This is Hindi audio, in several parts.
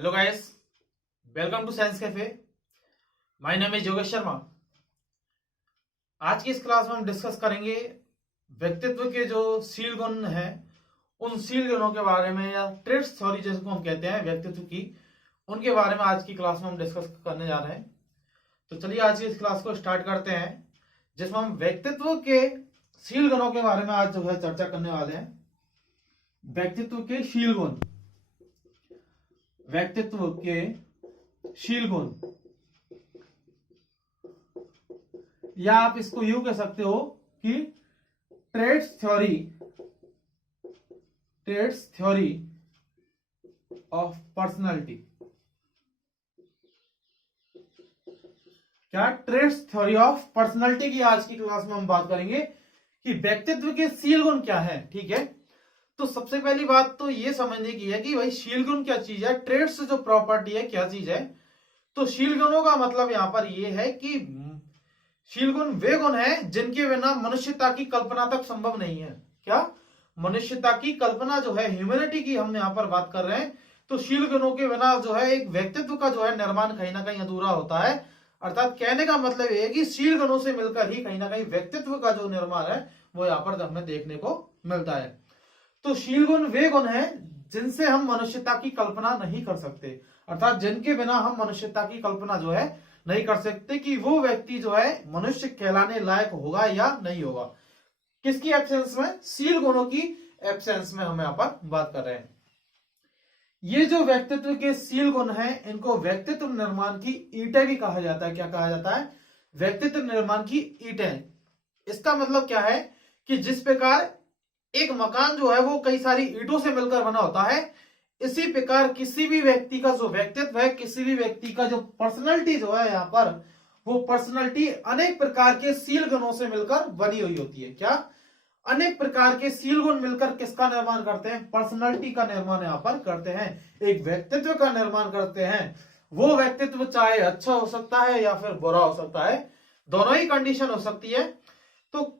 Hello guys, welcome to science cafe. My name is Yogesh Sharma. आज की इस क्लास में हम डिस्कस करेंगे व्यक्तित्व के जो सील गुण हैं, उन सील गुणों के बारे में, या ट्रेट्स थ्योरी जिसको हम कहते हैं व्यक्तित्व की, उनके बारे में आज की क्लास में हम डिस्कस करने जा रहे हैं। तो चलिए आज की इस क्लास को स्टार्ट करते हैं, जिसमें हम व्यक्तित्व के सील गुणों के बारे में आज जो है चर्चा करने वाले हैं। व्यक्तित्व के शील गुण, व्यक्तित्व के शील गुण, या आप इसको यूं कह सकते हो कि ट्रेट्स थ्योरी ऑफ पर्सनालिटी। क्या ट्रेट्स थ्योरी ऑफ पर्सनालिटी की आज की क्लास में हम बात करेंगे कि व्यक्तित्व के शील गुण क्या है। ठीक है, तो सबसे पहली बात तो ये समझने की है कि भाई शील गुण क्या चीज है, ट्रेट्स जो प्रॉपर्टी है क्या चीज है। तो शील गुणों का मतलब यहां पर ये है कि शील गुण वे गुण हैं जिनके बिना मनुष्यता की कल्पना तक संभव नहीं है। क्या मनुष्यता की कल्पना जो है, ह्यूमैनिटी की हम यहाँ पर बात कर रहे हैं। तो शील गुणों के बिना जो है एक व्यक्तित्व का जो है निर्माण कहीं ना कहीं अधूरा होता है। अर्थात कहने का मतलब ये है कि शील गुणों से मिलकर ही कहीं ना कहीं व्यक्तित्व का जो निर्माण है वो यहाँ पर हमें देखने को मिलता है। तो शील गुण वे गुण हैं जिनसे हम मनुष्यता की कल्पना नहीं कर सकते, अर्थात जिनके बिना हम मनुष्यता की कल्पना जो है नहीं कर सकते कि वो व्यक्ति जो है मनुष्य कहलाने लायक होगा या नहीं होगा। किसकी एब्सेंस में? शील गुणों की एब्सेंस में हम यहाँ पर बात कर रहे हैं। ये जो व्यक्तित्व के शील गुण हैं, इनको व्यक्तित्व निर्माण की ईंटें भी कहा जाता है। क्या कहा जाता है? व्यक्तित्व निर्माण की ईंटें। इसका मतलब क्या है कि जिस प्रकार एक मकान जो है वो कई सारी ईंटों से मिलकर बना होता है, इसी प्रकार किसी भी व्यक्ति का जो व्यक्तित्व है, किसी भी व्यक्ति का जो पर्सनैलिटी जो है यहाँ पर, वो पर्सनैलिटी अनेक प्रकार के शील गुणों से मिलकर बनी हुई होती है। क्या? अनेक प्रकार के शील गुण मिलकर किसका निर्माण करते हैं? पर्सनैलिटी का निर्माण यहाँ पर करते हैं, एक व्यक्तित्व का निर्माण करते हैं। वो व्यक्तित्व चाहे अच्छा हो सकता है या फिर बुरा हो सकता है, दोनों ही कंडीशन हो सकती है। तो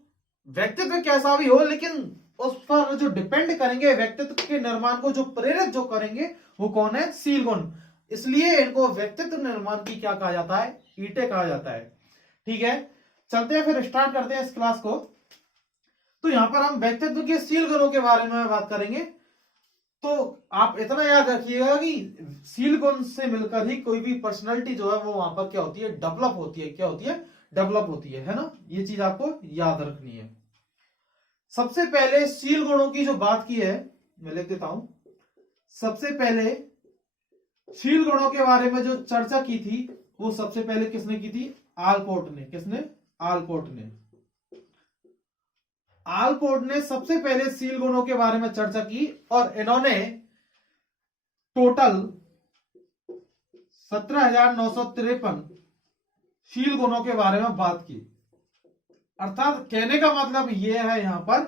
व्यक्तित्व कैसा भी हो, लेकिन उस पर जो डिपेंड करेंगे, व्यक्तित्व के निर्माण को जो प्रेरित जो करेंगे, वो कौन है? शील गुण। इसलिए इनको व्यक्तित्व निर्माण की क्या कहा जाता है? ईंटें कहा जाता है। ठीक है, चलते हैं फिर स्टार्ट करते हैं इस क्लास को। तो यहां पर हम व्यक्तित्व के शील गुणों के बारे में बात करेंगे। तो आप इतना याद रखिएगा कि शील गुण से मिलकर ही कोई भी पर्सनैलिटी जो है वो वहां पर क्या होती है? डेवलप होती है। क्या होती है? डेवलप होती है ना। ये चीज आपको याद रखनी है। सबसे पहले शील गुणों की जो बात की है, मैं लिख देता हूं। सबसे पहले शील गुणों के बारे में जो चर्चा की थी, वो सबसे पहले किसने की थी? आलपोर्ट ने। किसने? आलपोर्ट ने। आलपोर्ट ने सबसे पहले शील गुणों के बारे में चर्चा की, और इन्होंने टोटल 17,953 शील गुणों के बारे में बात की। अर्थात कहने का मतलब यह है यहां पर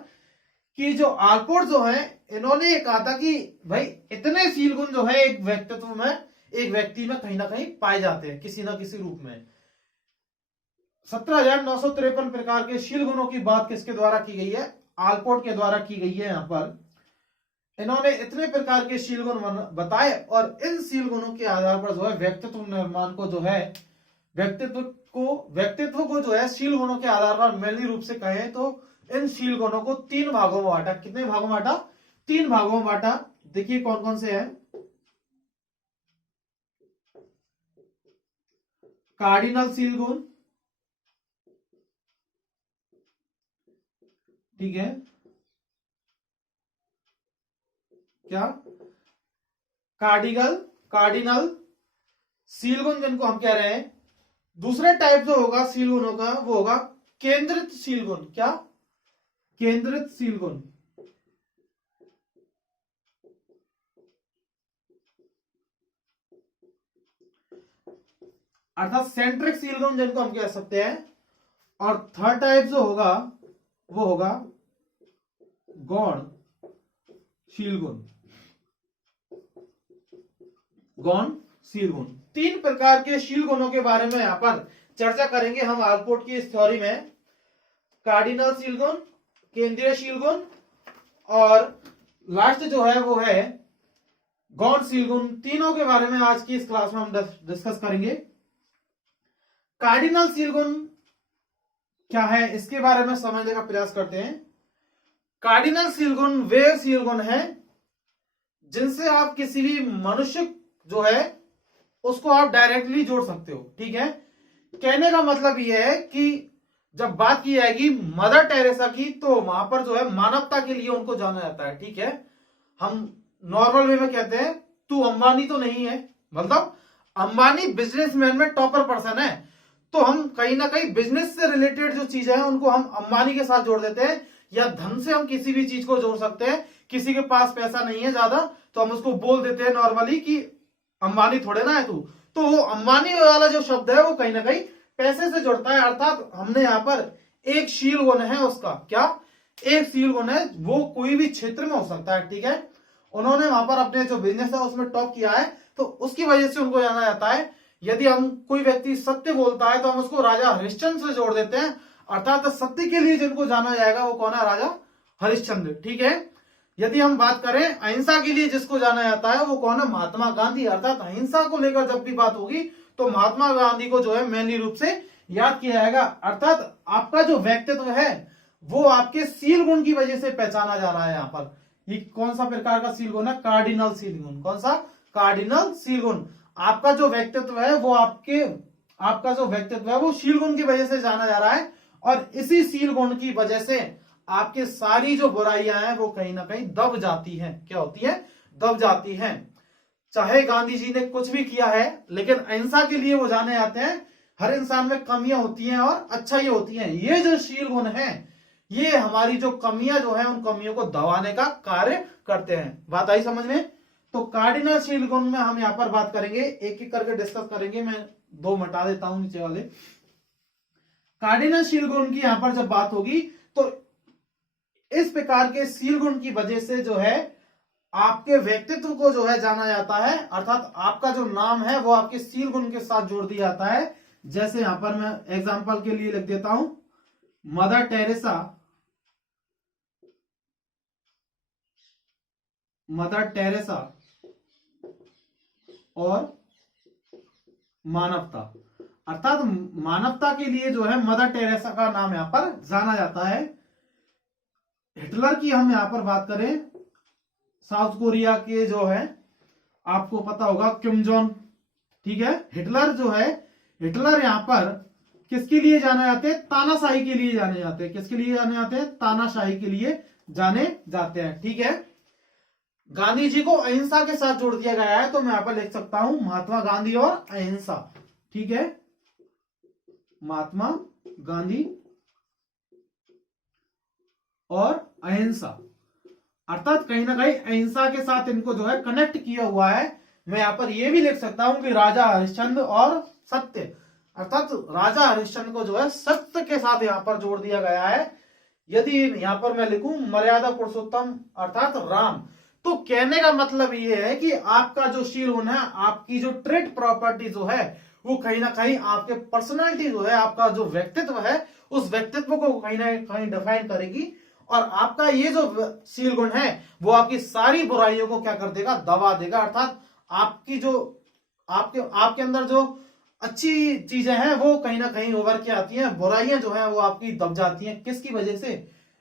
कि जो आलपोर्ट जो है, इन्होंने ये कहा था कि भाई इतने शील गुण जो है एक व्यक्तित्व में, एक व्यक्ति में कहीं ना कहीं पाए जाते हैं किसी ना किसी रूप में। 17,953 प्रकार के शील गुणों की बात किसके द्वारा की गई है? आलपोर्ट के द्वारा की गई है। यहां पर इन्होंने इतने प्रकार के शील गुण बताए, और इन शील गुणों के आधार पर जो है व्यक्तित्व निर्माण को जो है, व्यक्तित्व को जो है शील गुणों के आधार पर मेनली रूप से कहें तो इन शील गुणों को 3 भागों में बांटा। कितने भागों में बांटा? 3 भागों में बांटा। देखिए कौन कौन से हैं। कार्डिनल शील गुण, ठीक है, क्या? कार्डिनल शील गुण जिनको हम कह रहे हैं। दूसरा टाइप जो होगा शील गुणों का, वो होगा केंद्रित शील गुण। क्या? केंद्रित शील गुण। अर्थात सेंट्रिक शील गुण जिनको हम कह सकते हैं। और थर्ड टाइप जो होगा वो होगा गौण शील गुण। गौण शील गुण। 3 प्रकार के शील गुणों के बारे में यहां पर चर्चा करेंगे हम आलपोर्ट की इस थ्योरी में। कार्डिनल शील गुण, केंद्रीय शील गुण, और लास्ट जो है वो है गौण शील गुण, तीनों के बारे में आज की इस क्लास में हम डिस्कस करेंगे। कार्डिनल शील गुण क्या है इसके बारे में समझने का प्रयास करते हैं। कार्डिनल शील गुण वे शील गुण है जिनसे आप किसी भी मनुष्य जो है उसको आप डायरेक्टली जोड़ सकते हो। ठीक है, कहने का मतलब यह है कि जब बात की जाएगी मदर टेरेसा की तो वहां पर जो है मानवता के लिए उनको जाना जाता है। ठीक है, हम नॉर्मल वे में कहते हैं तू अंबानी तो नहीं है, मतलब अंबानी बिजनेसमैन में टॉपर पर्सन है, तो हम कहीं ना कहीं बिजनेस से रिलेटेड जो चीजें हैं उनको हम अंबानी के साथ जोड़ देते हैं, या धन से हम किसी भी चीज को जोड़ सकते हैं। किसी के पास पैसा नहीं है ज्यादा तो हम उसको बोल देते हैं नॉर्मली कि अंबानी थोड़े ना है तू, तो वो अंबानी वाला जो शब्द है वो कहीं ना कहीं पैसे से जुड़ता है। अर्थात हमने यहाँ पर एक शील गुण है उसका, क्या एक शील गुण है, वो कोई भी क्षेत्र में हो सकता है। ठीक है, उन्होंने वहां पर अपने जो बिजनेस है उसमें टॉप किया है तो उसकी वजह से उनको जाना जाता है। यदि हम कोई व्यक्ति सत्य बोलता है तो हम उसको राजा हरिश्चंद्र से जोड़ देते हैं, अर्थात सत्य के लिए जिनको जाना जाएगा वो कौन है, राजा हरिश्चंद्र। ठीक है, यदि हम बात करें अहिंसा के लिए जिसको जाना जाता है वो कौन है, महात्मा गांधी। अर्थात अहिंसा को लेकर जब भी बात होगी तो महात्मा गांधी को जो है मेनली रूप से याद किया जाएगा। अर्थात आपका जो व्यक्तित्व है वो आपके शील गुण की वजह से पहचाना जा रहा है। यहाँ पर ये कौन सा प्रकार का शील गुण है, कार्डिनल शील गुण। कौन सा, कार्डिनल शील गुण। आपका जो व्यक्तित्व है वो आपका जो व्यक्तित्व है वो शील गुण की वजह से जाना जा रहा है, और इसी शील गुण की वजह से आपके सारी जो बुराइयां हैं वो कहीं ना कहीं दब जाती हैं। क्या होती है, दब जाती हैं। चाहे गांधी जी ने कुछ भी किया है लेकिन अहिंसा के लिए वो जाने जाते हैं। हर इंसान में कमियां होती हैं और अच्छाइयां होती हैं, ये जो शील गुण है ये हमारी जो कमियां जो है उन कमियों को दबाने का कार्य करते हैं। बात आई समझ में। तो कार्डिनल शील गुण में हम यहाँ पर बात करेंगे, एक एक करके डिस्कस करेंगे। मैं दो मिटा देता हूं नीचे वाले। कार्डिनल शील गुण की यहां पर जब बात होगी तो इस प्रकार के शील गुण की वजह से जो है आपके व्यक्तित्व को जो है जाना जाता है, अर्थात आपका जो नाम है वो आपके शील गुण के साथ जोड़ दिया जाता है। जैसे यहां पर मैं एग्जांपल के लिए लिख देता हूं, मदर टेरेसा, मदर टेरेसा और मानवता। अर्थात मानवता के लिए जो है मदर टेरेसा का नाम यहां पर जाना जाता है। हिटलर की हम यहां पर बात करें, साउथ कोरिया के जो है आपको पता होगा किम जोंग। ठीक है, हिटलर जो है, हिटलर यहां पर किसके लिए जाने जाते हैं, तानाशाही के लिए जाने जाते हैं। किसके लिए जाने जाते हैं, तानाशाही के लिए जाने जाते हैं। ठीक है, गांधी जी को अहिंसा के साथ जोड़ दिया गया है तो मैं यहां पर लिख सकता हूं महात्मा गांधी और अहिंसा। ठीक है, महात्मा गांधी और अहिंसा, अर्थात कहीं ना कहीं अहिंसा के साथ इनको जो है कनेक्ट किया हुआ है। मैं यहां पर यह भी लिख सकता हूं कि राजा हरिश्चंद्र और सत्य, अर्थात राजा हरिश्चंद्र को जो है सत्य के साथ यहां पर जोड़ दिया गया है। यदि यहां पर मैं लिखूं मर्यादा पुरुषोत्तम अर्थात राम, तो कहने का मतलब ये है कि आपका जो शील गुण है, आपकी जो ट्रेट प्रॉपर्टी जो है वो कहीं ना कहीं आपके पर्सनालिटी जो है, आपका जो व्यक्तित्व है उस व्यक्तित्व को कहीं ना कहीं डिफाइन करेगी। और आपका ये जो शील गुण है वो आपकी सारी बुराइयों को क्या कर देगा, दबा देगा। अर्थात आपकी जो आपके अंदर जो अच्छी चीजें हैं वो कहीं ना कहीं उभर के आती हैं, बुराइयां जो है वो आपकी दब जाती हैं। किसकी वजह से,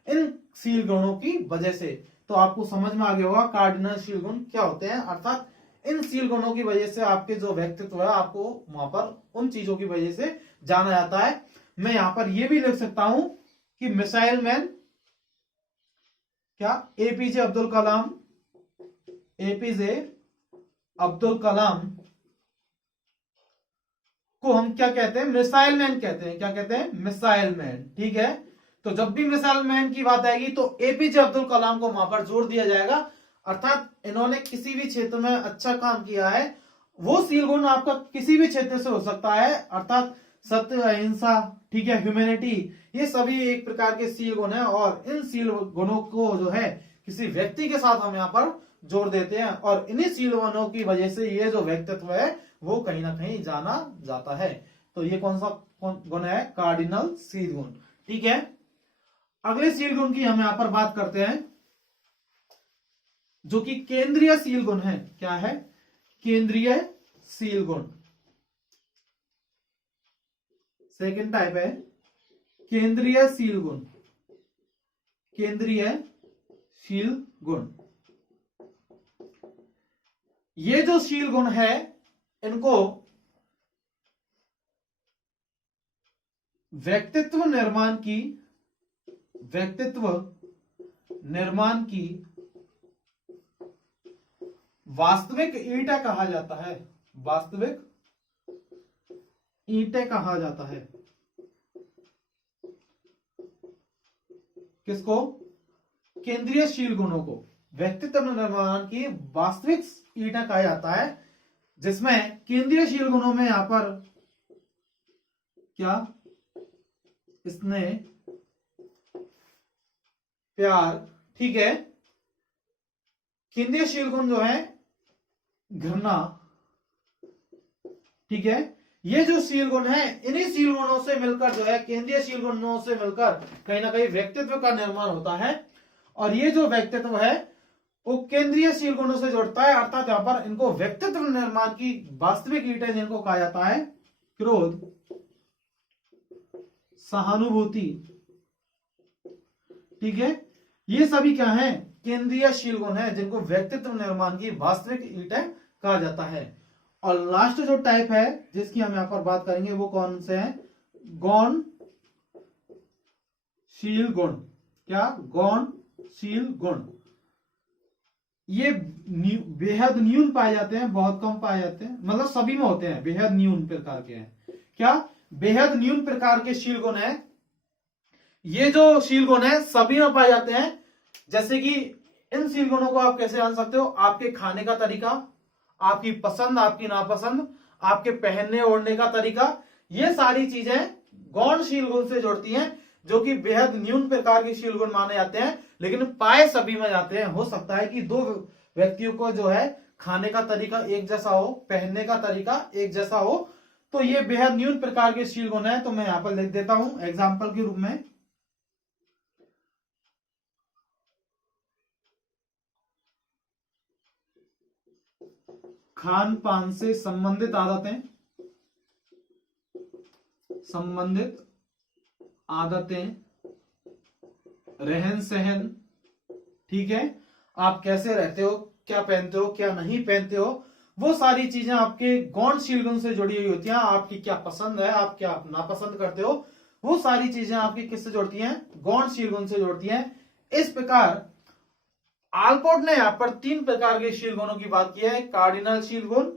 इन शील गुणों की वजह से। तो आपको समझ में आ गया होगा कार्डिनल शील गुण क्या होते हैं। अर्थात इन शील गुणों की वजह से आपके जो व्यक्तित्व है आपको वहां पर उन चीजों की वजह से जाना जाता है। मैं यहां पर यह भी लिख सकता हूं कि मिसाइल मैन, क्या, एपीजे अब्दुल कलाम, एपीजे अब्दुल कलाम को हम क्या कहते हैं, मिसाइल मैन कहते हैं। क्या कहते हैं, मिसाइल मैन। ठीक है, तो जब भी मिसाइल मैन की बात आएगी तो एपीजे अब्दुल कलाम को वहां पर जोड़ दिया जाएगा। अर्थात इन्होंने किसी भी क्षेत्र में अच्छा काम किया है, वो शील गुण आपका किसी भी क्षेत्र से हो सकता है। अर्थात सत्य, अहिंसा, ठीक है, ह्यूमैनिटी, ये सभी एक प्रकार के शील गुण है, और इन शील गुणों को जो है किसी व्यक्ति के साथ हम यहाँ पर जोड़ देते हैं, और इन्हीं शील गुणों की वजह से ये जो व्यक्तित्व है वो कहीं ना कहीं जाना जाता है। तो ये कौन सा गुण है, कार्डिनल शील गुण। ठीक है, अगले शील गुण की हम यहाँ पर बात करते हैं, जो कि केंद्रीय शील गुण है। क्या है? केंद्रीय शील गुण। सेकंड टाइप है केंद्रीय शील गुण। केंद्रीय शील गुण। ये जो शील गुण है इनको व्यक्तित्व निर्माण की वास्तविक ईंटें कहा जाता है। वास्तविक ईंटें कहा जाता है। किसको? केंद्रीय शील गुणों को व्यक्तित्व निर्माण की वास्तविक ईंटें कहा जाता है, जिसमें केंद्रीय शील गुणों में यहां पर क्या? स्नेह, प्यार, ठीक है। केंद्रीय शील गुण जो है घृणा, ठीक है। ये जो शील गुण है इन्हीं शील गुणों से मिलकर जो है केंद्रीय शील गुणों से मिलकर कहीं ना कहीं व्यक्तित्व का निर्माण होता है, और ये जो व्यक्तित्व है वो केंद्रीय शील गुणों से जुड़ता है, अर्थात यहां पर इनको व्यक्तित्व निर्माण की वास्तविक ईंटें जिनको कहा जाता है क्रोध, सहानुभूति, ठीक है। ये सभी क्या है? केंद्रीय शील गुण है जिनको व्यक्तित्व निर्माण की वास्तविक ईंटें कहा जाता है। और लास्ट जो टाइप है जिसकी हम यहां पर बात करेंगे वो कौन से हैं? गौण शील गुण। क्या? गौण शील गुण। ये बेहद न्यून पाए जाते हैं, बहुत कम पाए जाते हैं, मतलब सभी में होते हैं, बेहद न्यून प्रकार के हैं। क्या? बेहद न्यून प्रकार के शील गुण है। ये जो शील गुण है सभी में पाए जाते हैं। जैसे कि इन शील गुणों को आप कैसे जान सकते हो? आपके खाने का तरीका, आपकी पसंद, आपकी नापसंद, आपके पहनने ओढ़ने का तरीका, ये सारी चीजें गौण शील गुण से जुड़ती हैं, जो कि बेहद न्यून प्रकार के शील गुण माने जाते हैं, लेकिन पाए सभी में जाते हैं। हो सकता है कि दो व्यक्तियों को जो है खाने का तरीका एक जैसा हो, पहनने का तरीका एक जैसा हो, तो ये बेहद न्यून प्रकार के शील गुण है। तो मैं यहां पर लिख देता हूं एग्जाम्पल के रूप में। खान पान से संबंधित आदतें, रहन सहन, ठीक है। आप कैसे रहते हो, क्या पहनते हो, क्या नहीं पहनते हो, वो सारी चीजें आपके गौण शील गुण से जुड़ी हुई होती हैं। आपकी क्या पसंद है, आप क्या नापसंद करते हो, वो सारी चीजें आपकी किससे जुड़ती हैं? गौण शील गुण से जुड़ती हैं। इस प्रकार आलपोर्ट ने यहां पर 3 प्रकार के शील गुणों की बात की है: कार्डिनल शील गुण,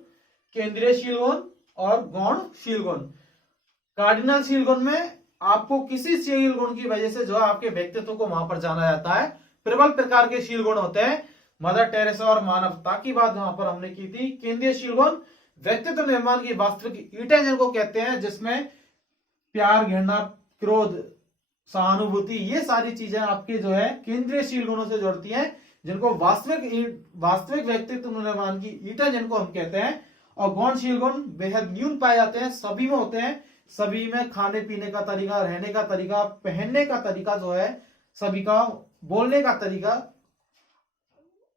केंद्रीय शील गुण और गौण शील गुण। कार्डिनल शील गुण में आपको किसी शील गुण की वजह से जो है आपके व्यक्तित्व को वहां पर जाना जाता है। प्रबल प्रकार के शील गुण होते हैं, मदर टेरेसा और मानवता की बात वहां पर हमने की थी। केंद्रीय शील गुण व्यक्तित्व निर्माण की वास्तविक ईंटें जिनको कहते हैं, जिसमें प्यार, घृणा, क्रोध, सहानुभूति, ये सारी चीजें आपके जो है केंद्रीय शील गुणों से जुड़ती हैं, जिनको वास्तविक व्यक्तित्व निर्माण की ईंटें जिनको हम कहते हैं। और गौण शील गुण बेहद न्यून पाए जाते हैं, सभी में होते हैं। सभी में खाने पीने का तरीका, रहने का तरीका, पहनने का तरीका जो है, सभी का बोलने का तरीका,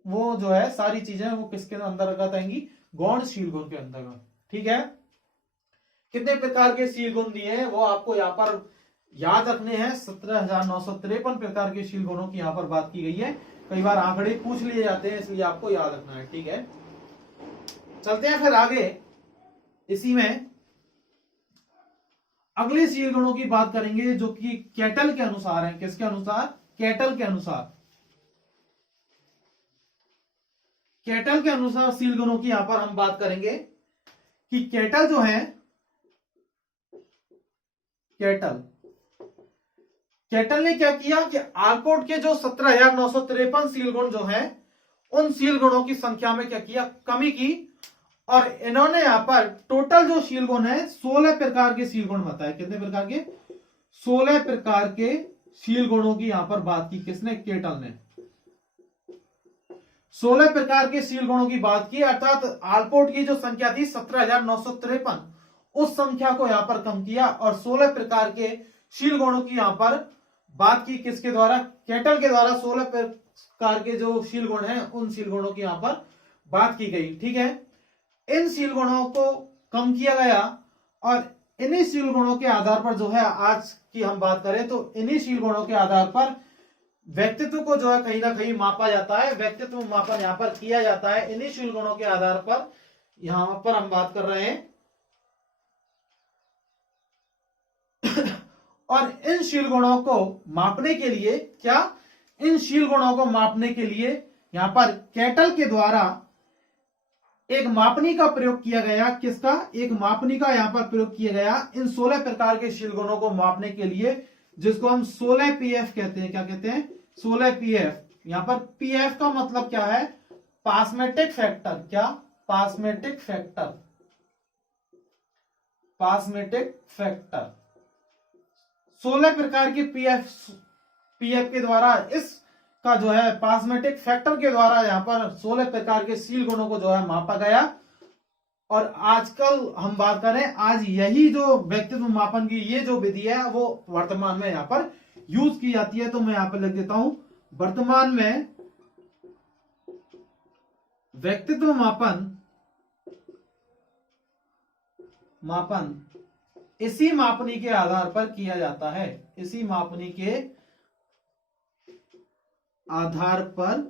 वो जो है सारी चीजें वो किसके अंतर्गत आएंगी? गौण शील गुण के अंतर्गत, ठीक है। कितने प्रकार के शील गुण दिए हैं वो आपको यहाँ पर याद रखने हैं। 17,953 प्रकार के शील गुणों की यहाँ पर बात की गई है। कई बार आंकड़े पूछ लिए जाते हैं, इसलिए आपको याद रखना है, ठीक है। चलते हैं फिर आगे। इसी में अगले शील गुणों की बात करेंगे जो कि कैटल के अनुसार है। किसके अनुसार? कैटल के अनुसार। कैटल के अनुसार शील गुणों की यहां पर हम बात करेंगे कि कैटल जो है, कैटल ने क्या किया कि आलपोर्ट के जो 17,953 शील गुण जो हैं, उन शील गुणों की संख्या में क्या किया? कमी की। और इन्होंने यहां पर टोटल जो शील गुण है 16 प्रकार के शील गुण बताए। कितने प्रकार के? 16 प्रकार के शील गुणों की यहां पर बात की। किसने? कैटल ने 16 प्रकार के शील गुणों की बात की, अर्थात आलपोर्ट की जो संख्या थी 17,953, उस संख्या को यहां पर कम किया और 16 प्रकार के शील गुणों की यहां पर बात की। किसके द्वारा? कैटल के द्वारा प्रकार के जो शील गुण हैं उन शील गुणों की यहाँ पर बात की गई। ठीक है, इन शील गुणों को कम किया गया और इन्हीं शील गुणों के आधार पर जो है आज की हम बात करें तो इन्हीं शील गुणों के आधार पर व्यक्तित्व को जो है कहीं ना कहीं मापा जाता है, व्यक्तित्व मापन यहाँ पर किया जाता है इन्हीं शील गुणों के आधार पर। यहां पर हम बात कर रहे हैं और इन शील गुणों को मापने के लिए क्या, इन शील गुणों को मापने के लिए यहां पर कैटल के द्वारा एक मापनी का प्रयोग किया गया। किसका, एक मापनी का यहां पर प्रयोग किया गया इन 16 प्रकार के शील गुणों को मापने के लिए, जिसको हम 16 पीएफ कहते हैं। क्या कहते हैं, 16 पीएफ। यहां पर पीएफ का मतलब क्या है, पासमेटिक फैक्टर। क्या, पासमेटिक फैक्टर, पासमेटिक फैक्टर। 16 प्रकार के पीएफ के द्वारा इस का जो है पासमेटिक फैक्टर के द्वारा यहां पर 16 प्रकार के शील गुणों को जो है मापा गया। और आजकल हम बात करें, आज यही जो व्यक्तित्व मापन की ये जो विधि है वो वर्तमान में यहां पर यूज की जाती है। तो मैं यहां पर लिख देता हूं, वर्तमान में व्यक्तित्व मापन इसी मापनी के आधार पर किया जाता है, इसी मापनी के आधार पर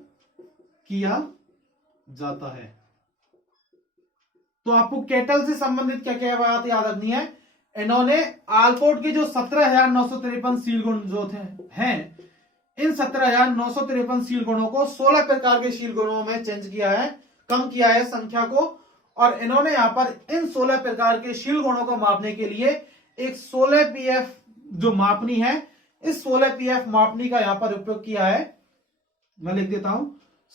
किया जाता है। तो आपको कैटल से संबंधित क्या क्या बात याद रखनी है, इन्होंने आलपोर्ट के जो 17,953 शील गुण जो हैं, इन 17,953 शील गुणों को 16 प्रकार के शील गुणों में चेंज किया है, कम किया है संख्या को। और इन्होंने यहां पर इन 16 प्रकार के शील गुणों को मापने के लिए एक 16 पीएफ जो मापनी है, इस 16 पीएफ मापनी का यहां पर उपयोग किया है। मैं लिख देता हूं,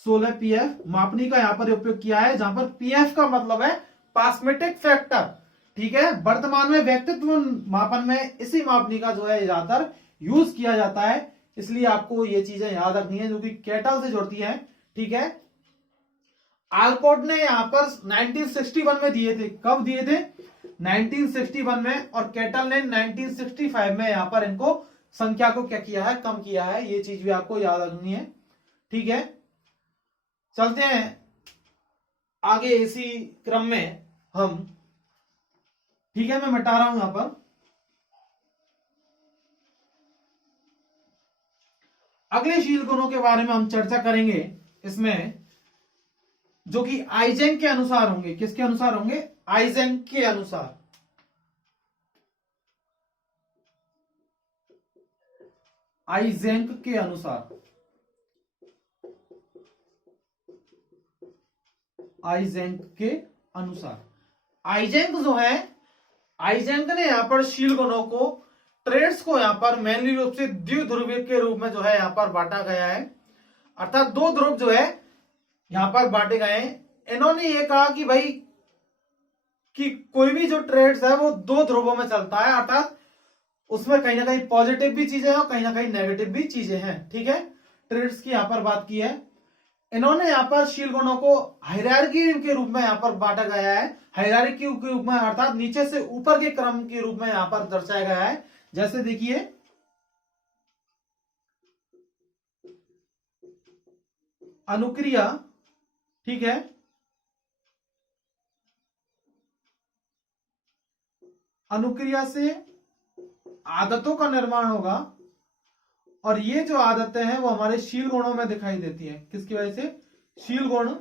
16 पीएफ मापनी का यहां पर उपयोग किया है, जहां पर पीएफ का मतलब है पासमेटिक फैक्टर। ठीक है, वर्तमान में व्यक्तित्व मापन में इसी मापनी का जो है ज्यादातर यूज किया जाता है, इसलिए आपको ये चीजें याद रखनी है जो कि कैटल से जुड़ती हैं। ठीक है, आलपोर्ट ने यहां पर 1961 में दिए थे। कब दिए थे, 1961 में। और कैटल ने 1965 में यहां पर इनको संख्या को क्या किया है, कम किया है। ये चीज भी आपको याद रखनी है। ठीक है, चलते हैं आगे इसी क्रम में हम। ठीक है, मैं मिटा रहा हूं यहां पर। अगले शील गुणों के बारे में हम चर्चा करेंगे, इसमें जो कि आइजेंक के अनुसार होंगे। किसके अनुसार होंगे, आइजेंक के अनुसार। आइजेंक के अनुसार, आइजेंक के अनुसार। आइजेंक जो है, आइजेंक ने यहां पर शील गुणों को, ट्रेड्स को यहां पर मेनली रूप से द्विध्रुवीय के रूप में जो है यहां पर बांटा गया है, अर्थात दो ध्रुव जो है यहां पर बांटे गए हैं। इन्होंने ये कहा कि भाई कि कोई भी जो ट्रेड्स है वो दो ध्रुवों में चलता है, अर्थात उसमें कहीं ना कहीं पॉजिटिव भी चीजें हैं और कहीं ना कहीं नेगेटिव भी चीजें हैं। ठीक है, ट्रेड्स की यहां पर बात की है। इन्होंने यहां पर शील गुणों को हायरार्की के रूप में यहां पर बांटा गया है, हायरार्की के रूप में, अर्थात नीचे से ऊपर के क्रम के रूप में यहां पर दर्शाया गया है। जैसे देखिए, अनुक्रिया। ठीक है, अनुक्रिया से आदतों का निर्माण होगा और ये जो आदतें हैं वो हमारे शील गुणों में दिखाई देती हैं। किसकी वजह से, शील गुण।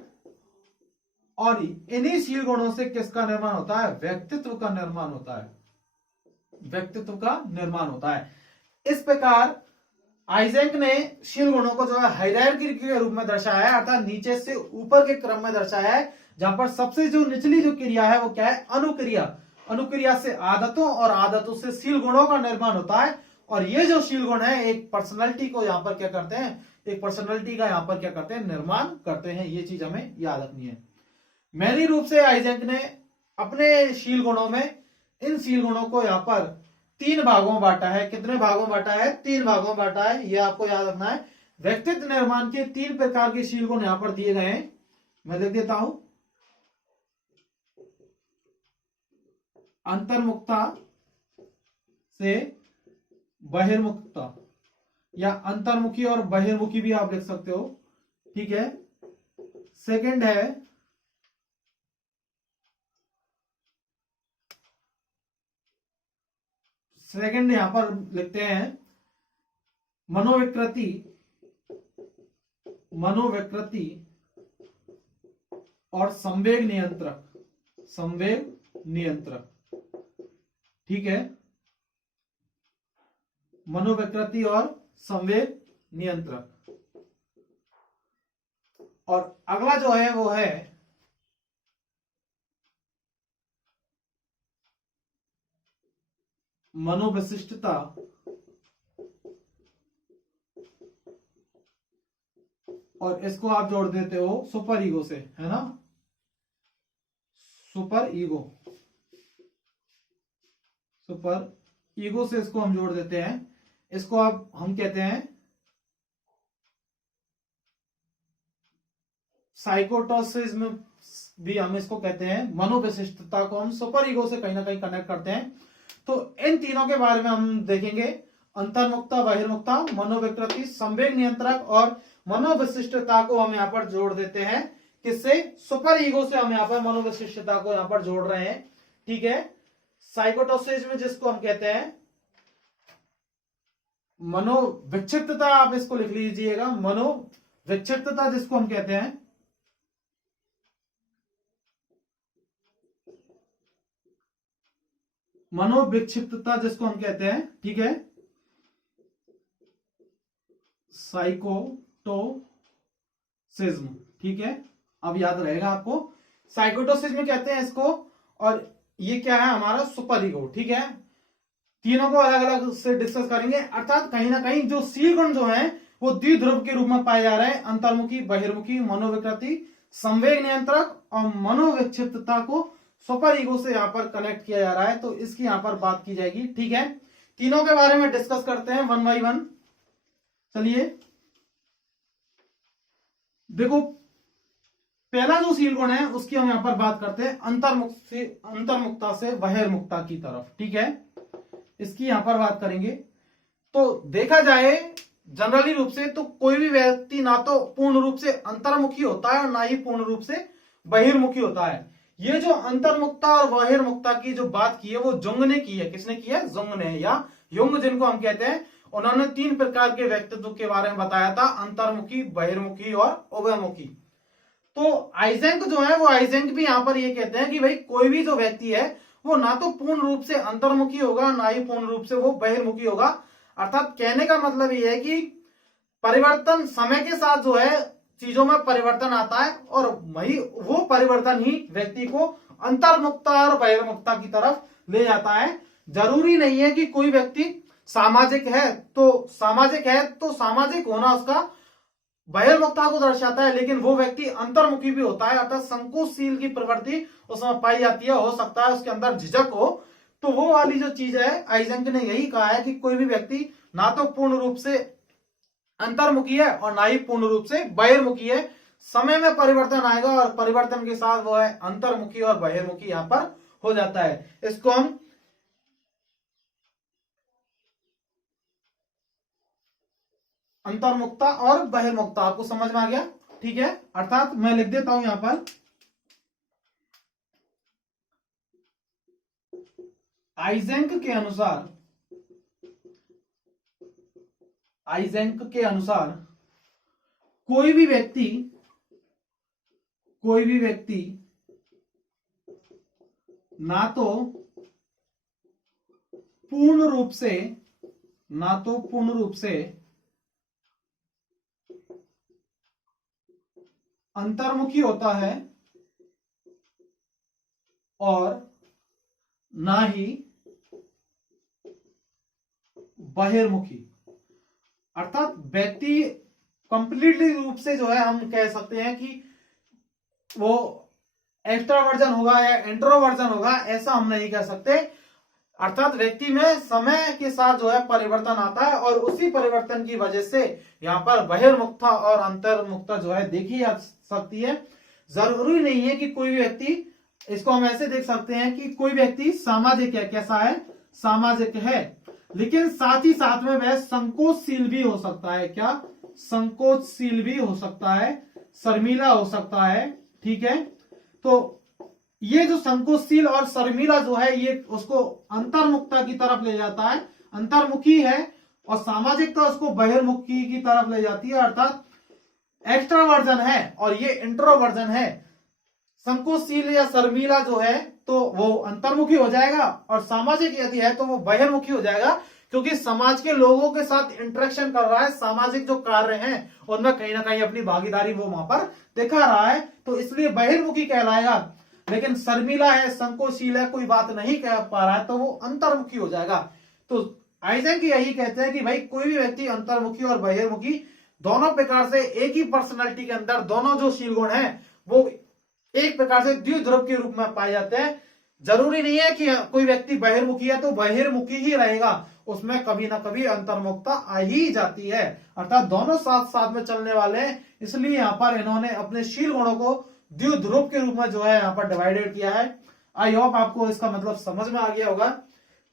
और इन्हीं शील गुणों से किसका निर्माण होता है, व्यक्तित्व का निर्माण होता है, व्यक्तित्व का निर्माण होता है। इस प्रकार आइजेंक ने शील गुणों को जो है हायरार्की के रूप में दर्शाया है, अर्थात नीचे से ऊपर के क्रम में दर्शाया है, जहां पर सबसे जो निचली जो क्रिया है वो क्या है, अनुक्रिया। अनुक्रिया से आदतों और आदतों से शील गुणों का निर्माण होता है। और ये जो शील गुण है एक पर्सनैलिटी को यहां पर क्या करते हैं, एक पर्सनैलिटी का यहां पर क्या करते हैं, निर्माण करते हैं। ये चीज हमें याद रखनी है। मेनली रूप से आइजेंक ने अपने शील गुणों में इन शील गुणों को यहां पर 3 भागों में बांटा है। कितने भागों में बांटा है, 3 भागों में बांटा है, ये आपको याद रखना है। व्यक्तित्व निर्माण के 3 प्रकार के शील गुण यहां पर दिए गए हैं। मैं लिख देता हूं, अंतर्मुखता से बहिर्मुखता, या अंतर्मुखी और बहिर्मुखी भी आप लिख सकते हो, ठीक है। सेकंड है यहां पर लिखते हैं मनोविकृति और संवेग नियंत्रक। ठीक है, मनोविकृति और संवेग नियंत्रक। और अगला जो है वो है मनोविशिष्टता और इसको आप जोड़ देते हो सुपर ईगो से, है ना। सुपर ईगो से इसको हम जोड़ देते हैं। इसको आप हम कहते हैं साइकोटोसिज्म भी हम इसको कहते हैं। मनोविशिष्टता को हम सुपर ईगो से कहीं ना कहीं कनेक्ट करते हैं। तो इन तीनों के बारे में हम देखेंगे, अंतर्मुखता, बहिर्मुखता, मनोविकृति, संवेग नियंत्रक और मनोविशिष्टता को हम यहां पर जोड़ देते हैं। किससे? सुपर ईगो से हम यहां पर मनोविशिष्टता को यहां पर जोड़ रहे हैं। ठीक है, साइकोटोसिज्म जिसको हम कहते हैं, मनोविक्षिप्तता आप इसको लिख लीजिएगा, मनोविक्षिप्तता जिसको हम कहते हैं, मनोविक्षिप्तता जिसको हम कहते हैं। ठीक है, साइकोटोसिज्म। ठीक है, अब याद रहेगा आपको, साइकोटोसिज्म कहते हैं इसको। और ये क्या है? हमारा सुपर ईगो। ठीक है, तीनों को अलग अलग से डिस्कस करेंगे। अर्थात कहीं ना कहीं जो सी गुण जो है वो द्विध्रुव के रूप में पाए जा रहे हैं। अंतर्मुखी, बहिर्मुखी, मनोविकृति, संवेग नियंत्रक और मनोविक्षिप्तता को सुपर ईगो से यहां पर कनेक्ट किया जा रहा है। तो इसकी यहां पर बात की जाएगी। ठीक है, तीनों के बारे में डिस्कस करते हैं वन बाई वन। चलिए देखो, पहला जो सील गुण है उसकी हम यहां पर बात करते हैं अंतर्मुखता से बहिर्मुखता की तरफ। ठीक है, इसकी यहां पर बात करेंगे। तो देखा जाए जनरली रूप से तो कोई भी व्यक्ति ना तो पूर्ण रूप से अंतर्मुखी होता है और ना ही पूर्ण रूप से बहिर्मुखी होता है। ये जो अंतर्मुखता और बहिर्मुखता की जो बात की है वो जुंग ने की है। किसने की है? जुंग ने, या युंग जिनको हम कहते हैं। उन्होंने 3 प्रकार के व्यक्तित्व के बारे में बताया था, अंतर्मुखी, बहिर्मुखी और उभयमुखी। तो आइजेंक जो है वो आइजेंक भी यहां पर ये कहते हैं कि भाई कोई भी जो व्यक्ति है वो ना तो पूर्ण रूप से अंतर्मुखी होगा ना ही पूर्ण रूप से वो बहिर्मुखी होगा। अर्थात कहने का मतलब ये है कि परिवर्तन समय के साथ जो है चीजों में परिवर्तन आता है और वही वो परिवर्तन ही व्यक्ति को अंतर्मुखता और बहिर्मुखता की तरफ ले जाता है। जरूरी नहीं है कि कोई व्यक्ति सामाजिक है तो सामाजिक होना उसका बहिर्मुखता को दर्शाता है, लेकिन वो व्यक्ति अंतर्मुखी भी होता है। अर्थात संकोचशील की प्रवृत्ति उसमें पाई जाती है। हो सकता है उसके अंदर झिझक हो। तो वो वाली जो चीज है, आइजेंक ने यही कहा है कि कोई भी व्यक्ति ना तो पूर्ण रूप से अंतर्मुखी है और ना ही पूर्ण रूप से बहिर्मुखी है। समय में परिवर्तन आएगा और परिवर्तन के साथ वो है अंतर्मुखी और बहिर्मुखी यहां पर हो जाता है। इसको हम अंतर्मुखता और बहिर्मुखता, आपको समझ में आ गया? ठीक है, अर्थात मैं लिख देता हूं यहां पर, आइजेंक के अनुसार कोई भी व्यक्ति ना तो पूर्ण रूप से अंतर्मुखी होता है और ना ही बहिर्मुखी। अर्थात व्यक्ति कंप्लीटली रूप से जो है हम कह सकते हैं कि वो एक्स्ट्रावर्जन होगा या इंट्रोवर्जन होगा, ऐसा हम नहीं कह सकते। अर्थात व्यक्ति में समय के साथ जो है परिवर्तन आता है और उसी परिवर्तन की वजह से यहाँ पर बहिर्मुखता और अंतर्मुखता जो है देखी जा सकती है। जरूरी नहीं है कि कोई भी व्यक्ति, इसको हम ऐसे देख सकते हैं कि कोई व्यक्ति सामाजिक है। कैसा है? सामाजिक है, लेकिन साथ ही साथ में वह संकोचशील भी हो सकता है। क्या? संकोचशील भी हो सकता है, शर्मीला हो सकता है। ठीक है, तो ये जो संकोचशील और शर्मीला जो है ये उसको अंतर्मुखता की तरफ ले जाता है, अंतर्मुखी है, और सामाजिकता उसको बहिर्मुखी की तरफ ले जाती है, अर्थात एक्स्ट्रावर्जन है और ये इंट्रोवर्जन है। संकोचशील या शर्मीला जो है तो वो अंतर्मुखी हो जाएगा, और सामाजिक यदि है तो वो बहिर्मुखी हो जाएगा, क्योंकि समाज के लोगों के साथ इंटरेक्शन कर रहा है, सामाजिक जो कार्य हैं उनमें कहीं ना कहीं अपनी भागीदारी वो वहां पर दिखा रहा है, तो इसलिए बहिर्मुखी कहलाएगा। लेकिन शर्मीला है, संकोचशील है, कोई बात नहीं कह पा रहा है, तो वो अंतर्मुखी हो जाएगा। तो आइजैक यही कहते हैं कि भाई कोई भी व्यक्ति अंतर्मुखी और बहिर्मुखी दोनों प्रकार से एक ही पर्सनालिटी के अंदर दोनों जो शील गुण है वो एक प्रकार से द्विध्रुव के रूप में पाए जाते हैं। जरूरी नहीं है कि कोई व्यक्ति बहिर्मुखी है तो बहिर्मुखी ही रहेगा, उसमें कभी ना कभी अंतर्मुखता आ ही जाती है, अर्थात दोनों साथ साथ में चलने वाले हैं। इसलिए यहाँ पर इन्होंने अपने शील गुणों को द्विध्रुव के रूप में जो है यहाँ पर डिवाइडेड किया है। आई होप आपको इसका मतलब समझ में आ गया होगा।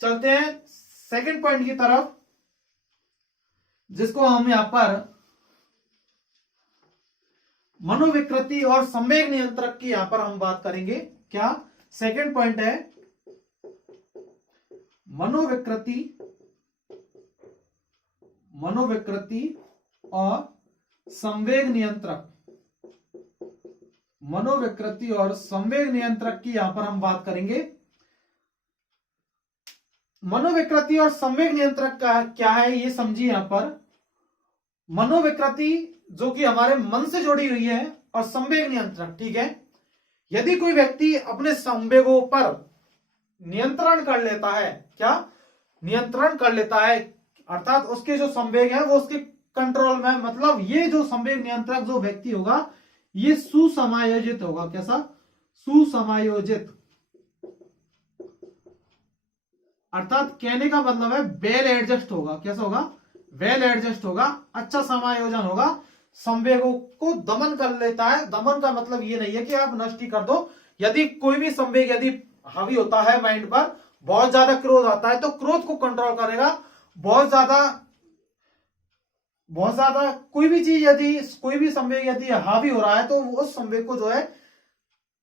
चलते हैं सेकंड पॉइंट की तरफ, जिसको हम यहाँ पर मनोविकृति और संवेग नियंत्रक की यहां पर हम बात करेंगे। क्या सेकंड पॉइंट है मनोविकृति और संवेग नियंत्रक। मनोविकृति और संवेग नियंत्रक की यहां पर हम बात करेंगे। मनोविकृति और संवेग नियंत्रक का क्या है ये समझिए। यहां पर मनोविकृति जो कि हमारे मन से जुड़ी हुई है, और संवेग नियंत्रक, ठीक है, यदि कोई व्यक्ति अपने संवेगों पर नियंत्रण कर लेता है, क्या नियंत्रण कर लेता है, अर्थात उसके जो संवेग है वो उसके कंट्रोल में, मतलब ये जो संवेग नियंत्रक जो व्यक्ति होगा ये सुसमायोजित होगा। कैसा? सुसमायोजित, अर्थात कहने का मतलब है वेल एडजस्ट होगा। कैसा होगा? वेल एडजस्ट होगा, अच्छा समायोजन होगा, संवेगों को दमन कर लेता है। दमन का मतलब ये नहीं है कि आप नष्ट ही कर दो। यदि कोई भी संवेग यदि हावी होता है माइंड पर, बहुत ज्यादा क्रोध आता है तो क्रोध को कंट्रोल करेगा। बहुत ज्यादा कोई भी चीज यदि, कोई भी संवेग यदि हावी हो रहा है तो उस संवेग को जो है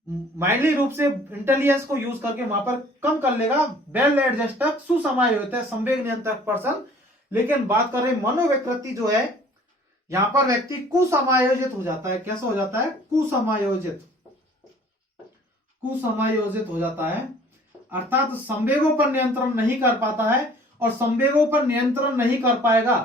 माइंडली रूप से इंटेलिजेंस को यूज करके वहां पर कम कर लेगा। वेल एडजस्टक, सुसमायोजित है, संवेग नियंत्रक पर्सन। लेकिन बात करें मनोविकृति जो है, यहां पर व्यक्ति कुसमायोजित हो जाता है। कैसा हो जाता है? कुसमायोजित हो जाता है, अर्थात संवेगों पर नियंत्रण नहीं कर पाता है, और संवेगों पर नियंत्रण नहीं कर पाएगा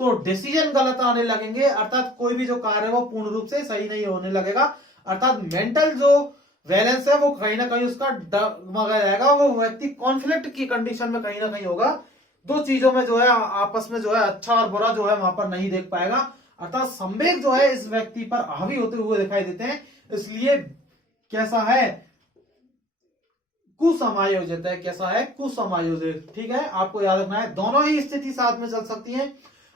तो डिसीजन गलत आने लगेंगे, अर्थात कोई भी जो कार्य है वो पूर्ण रूप से सही नहीं होने लगेगा, अर्थात मेंटल जो बैलेंस है वो कहीं ना कहीं उसका डगमगा जाएगा। वो व्यक्ति कॉन्फ्लिक्ट की कंडीशन में कहीं ना कहीं होगा, दो चीजों में जो है आपस में जो है अच्छा और बुरा जो है वहां पर नहीं देख पाएगा, अर्थात संवेग जो है इस व्यक्ति पर हावी होते हुए दिखाई देते हैं। इसलिए कैसा है? कुसमायोजित है। कैसा है? कुसमायोजित। ठीक है, आपको याद रखना है, दोनों ही स्थिति साथ में चल सकती है।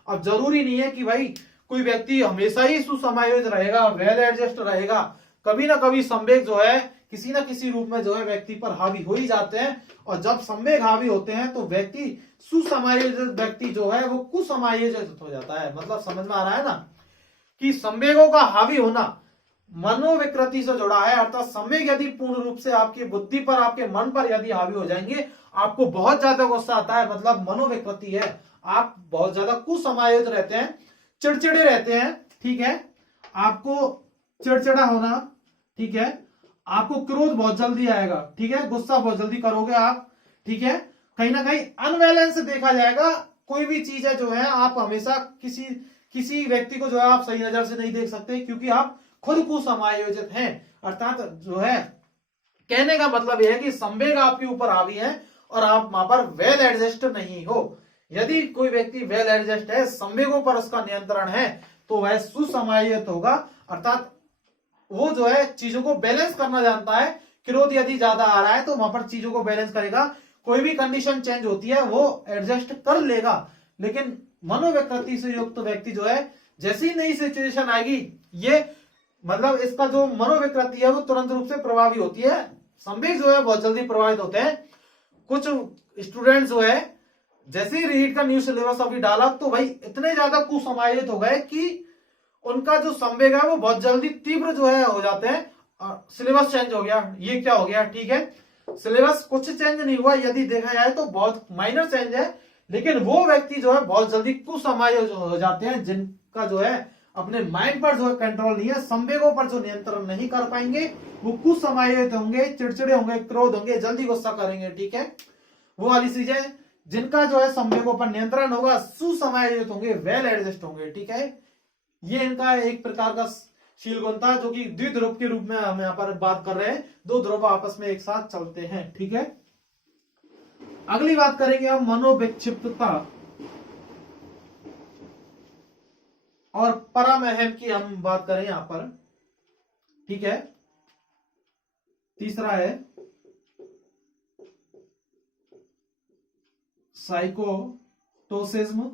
अब जरूरी नहीं है कि भाई कोई व्यक्ति हमेशा ही सुसमायोजित रहेगा, वेल एडजस्ट रहेगा। कभी ना कभी संवेग जो है किसी ना किसी रूप में जो है व्यक्ति पर हावी हो ही जाते हैं, और जब संवेग हावी होते हैं तो व्यक्ति सुसमायोजित व्यक्ति जो है वो कुसमायोजित हो जाता है। मतलब समझ में आ रहा है ना कि संवेगों का हावी होना मनोविकृति से जुड़ा है, अर्थात संवेग यदि पूर्ण रूप से आपकी बुद्धि पर, आपके मन पर यदि हावी हो जाएंगे, आपको बहुत ज्यादा गुस्सा आता है, मतलब मनोविकृति है, आप बहुत ज्यादा कुसमायोजित रहते हैं, चिड़चिड़े रहते हैं। ठीक है, आपको चिड़चिड़ा होना, ठीक है, आपको क्रोध बहुत जल्दी आएगा, ठीक है, गुस्सा बहुत जल्दी करोगे आप, ठीक है, कहीं ना कहीं अनबैलेंस देखा जाएगा। कोई भी चीज है जो है आप हमेशा किसी व्यक्ति को जो है आप सही नजर से नहीं देख सकते, क्योंकि आप खुद को समायोजित हैं। अर्थात जो है कहने का मतलब यह है कि संवेग आपके ऊपर हावी है और आप वहां पर वेल एडजस्ट नहीं हो। यदि कोई व्यक्ति वेल एडजस्ट है, संवेगों पर उसका नियंत्रण है, तो वह सुसमायोजित होगा, अर्थात वो जो है चीजों को बैलेंस करना जानता है। क्रोध यदि ज्यादा आ रहा है तो वहां पर चीजों को बैलेंस करेगा, कोई भी कंडीशन चेंज होती है वो एडजस्ट कर लेगा। लेकिन मनोविकृति से युक्त व्यक्ति जो है जैसी नई सिचुएशन आएगी, ये मतलब इसका जो मनोविकृति है वो तुरंत रूप से प्रभावी होती है। संवेग जो है बहुत जल्दी प्रभावित होते हैं। कुछ स्टूडेंट जो है जैसे ही रीट का न्यू सिलेबस अभी डाला तो भाई इतने ज्यादा कुसमाहित हो गए कि उनका जो संवेग है वो बहुत जल्दी तीव्र जो है हो जाते हैं। सिलेबस चेंज हो गया, ये क्या हो गया, ठीक है। सिलेबस कुछ चेंज नहीं हुआ, यदि देखा जाए तो बहुत माइनर चेंज है, लेकिन वो व्यक्ति जो है बहुत जल्दी कुसमाहित हो जाते हैं जिनका जो है अपने माइंड पर जो है कंट्रोल नहीं है, संवेगों पर जो नियंत्रण नहीं कर पाएंगे, वो कुसमाहित होंगे, चिड़चिड़े होंगे, क्रोध होंगे, जल्दी गुस्सा करेंगे, ठीक है। वो वाली चीजें, जिनका जो है संवेगों पर नियंत्रण होगा, सुसमायोजित होंगे, वेल एडजस्ट होंगे, ठीक है। ये इनका एक प्रकार का शील गुण था, जो कि द्विध्रुव के रूप में हम यहाँ पर बात कर रहे हैं, दो ध्रुव आपस में एक साथ चलते हैं, ठीक है। अगली बात करेंगे हम मनोविक्षिप्तता और परमहम की हम बात करें यहां पर, ठीक है। तीसरा है साइकोटोसिज्म,